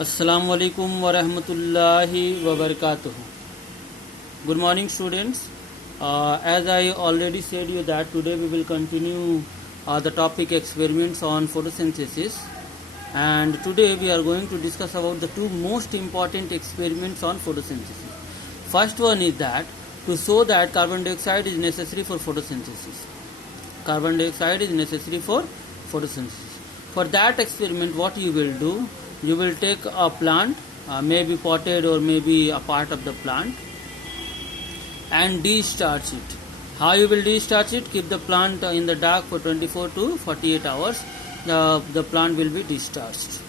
Assalamu alaikum wa rahmatullahi wa barakatuh. Good morning, students. As I already said you that today we will continue the topic experiments on photosynthesis, and today we are going to discuss about the two most important experiments on photosynthesis. First one is that to show that carbon dioxide is necessary for photosynthesis. Carbon dioxide is necessary for photosynthesis. For that experiment, what you will do, you will take a plant, maybe potted or maybe a part of the plant, and discharge it. How you will discharge it? Keep the plant in the dark for 24 to 48 hours. The plant will be discharged.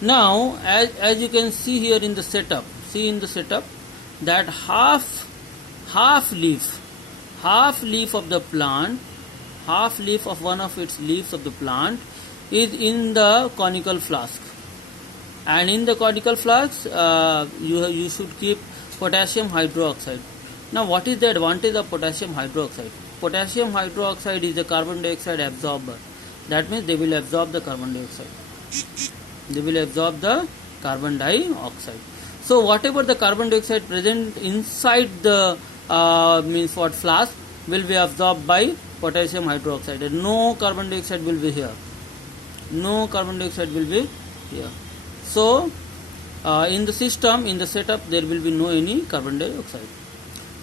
Now, as you can see here in the setup, that half leaf of the plant, half leaf of one of its leaves of the plant is in the conical flask. And in the conical flask, you should keep potassium hydroxide. Now, what is the advantage of potassium hydroxide? Potassium hydroxide is a carbon dioxide absorber. That means they will absorb the carbon dioxide. So, whatever the carbon dioxide present inside the flask will be absorbed by potassium hydroxide. And no carbon dioxide will be here. So, in the system, in the setup, there will be no any carbon dioxide.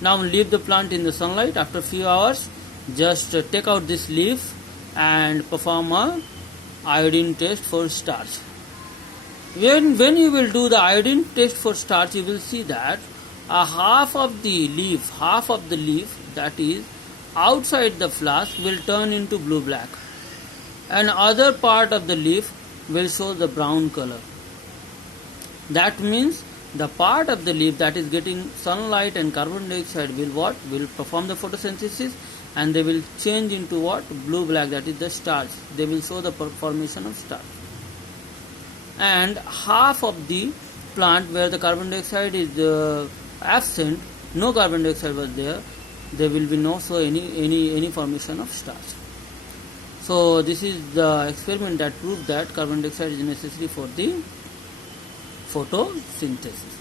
Now, leave the plant in the sunlight. After few hours, just take out this leaf and perform a iodine test for starch. When you will do the iodine test for starch, you will see that half of the leaf that is outside the flask will turn into blue-black, and other part of the leaf will show the brown color. That means the part of the leaf that is getting sunlight and carbon dioxide will perform the photosynthesis, and they will change into what? Blue-black, that is the starch. They will show the formation of starch. And half of the plant where the carbon dioxide is absent, no carbon dioxide was there will be no any formation of starch. So this is the experiment that proves that carbon dioxide is necessary for the photosynthesis.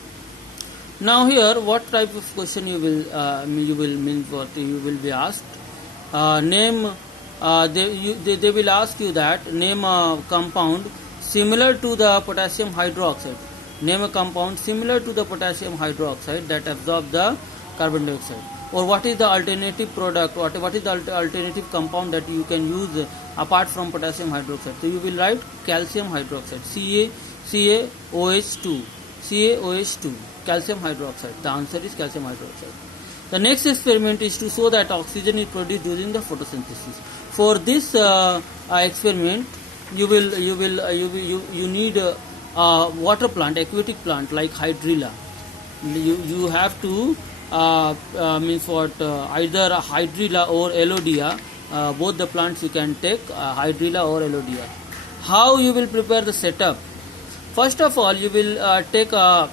Now here, what type of question you will be asked? They will ask you that name a compound similar to the potassium hydroxide. Name a compound similar to the potassium hydroxide that absorb the carbon dioxide. Or what is the alternative product? What is the alternative compound that you can use apart from potassium hydroxide? So you will write calcium hydroxide, CaOH2, calcium hydroxide. The answer is calcium hydroxide. The next experiment is to show that oxygen is produced during the photosynthesis. For this experiment, you need a water plant, aquatic plant like hydrilla. You have to either hydrilla or elodia. Both the plants you can take, hydrilla or elodia. How you will prepare the setup? First of all, you will take a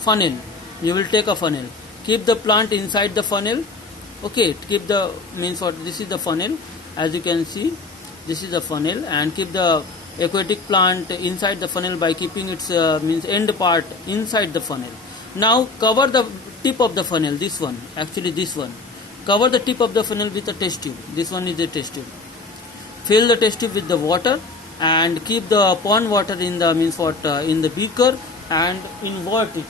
funnel. Keep the plant inside the funnel. Okay, this is the funnel. As you can see, this is the funnel, and keep the aquatic plant inside the funnel by keeping its end part inside the funnel. Now cover the tip of the funnel. This one. Cover the tip of the funnel with a test tube. This one is the test tube. Fill the test tube with the water and keep the pond water in the in the beaker and invert it.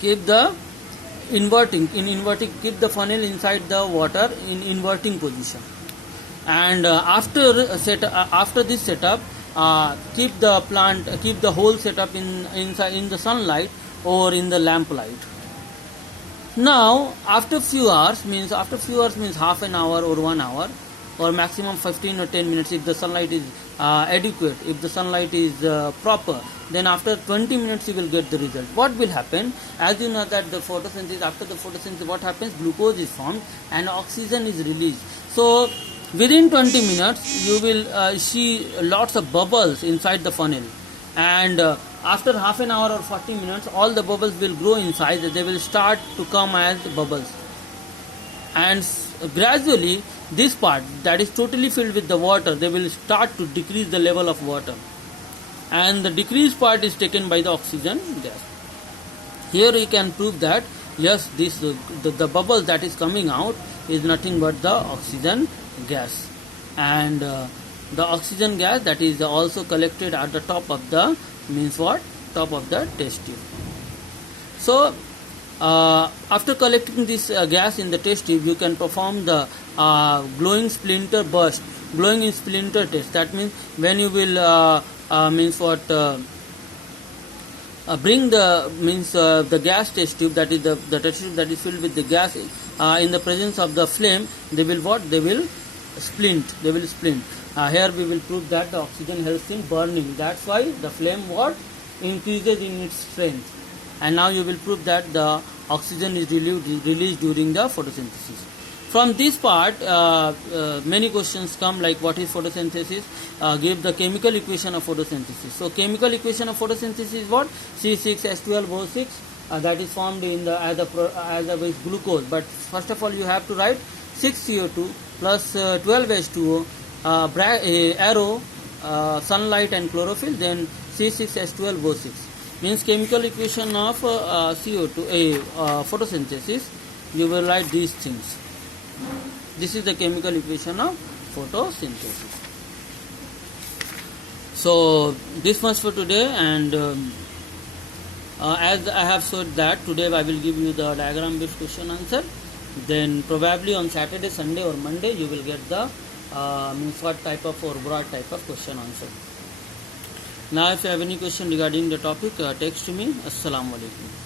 Keep the keep the funnel inside the water in inverting position. And after this setup, keep the whole setup in the sunlight or in the lamp light. Now after few hours means half an hour or 1 hour or maximum 15 or 10 minutes, if the sunlight is adequate, if the sunlight is proper, then after 20 minutes you will get the result. What will happen? As you know that after the photosynthesis, what happens? Glucose is formed and oxygen is released. So within 20 minutes you will see lots of bubbles inside the funnel, and after half an hour or 40 minutes all the bubbles will grow inside. They will start to come as bubbles, and gradually this part that is totally filled with the water, they will start to decrease the level of water, and the decreased part is taken by the oxygen gas. Here we can prove that yes, this the bubble that is coming out is nothing but the oxygen gas, and the oxygen gas that is also collected at the top of the top of the test tube. So after collecting this gas in the test tube, you can perform the glowing splinter burst, glowing splinter test. That means when you will bring the gas test tube, that is the test tube that is filled with the gas, in the presence of the flame, they will splint. Here we will prove that the oxygen helps in burning. That's why the flame increases in its strength. And now you will prove that the oxygen is released during the photosynthesis. From this part, many questions come, like what is photosynthesis? Give the chemical equation of photosynthesis. So chemical equation of photosynthesis is what? C6H12O6, that is formed as a glucose. But first of all, you have to write 6CO2 plus 12H2O, arrow, sunlight and chlorophyll, then C6H12O6. Means chemical equation of CO2 photosynthesis, you will write these things. This is the chemical equation of photosynthesis. So this much for today, and as I have said that today I will give you the diagram based question answer, then probably on Saturday, Sunday or Monday you will get the short type of or broad type of question answer. Now if you have any question regarding the topic, text to me. Assalamu alaikum.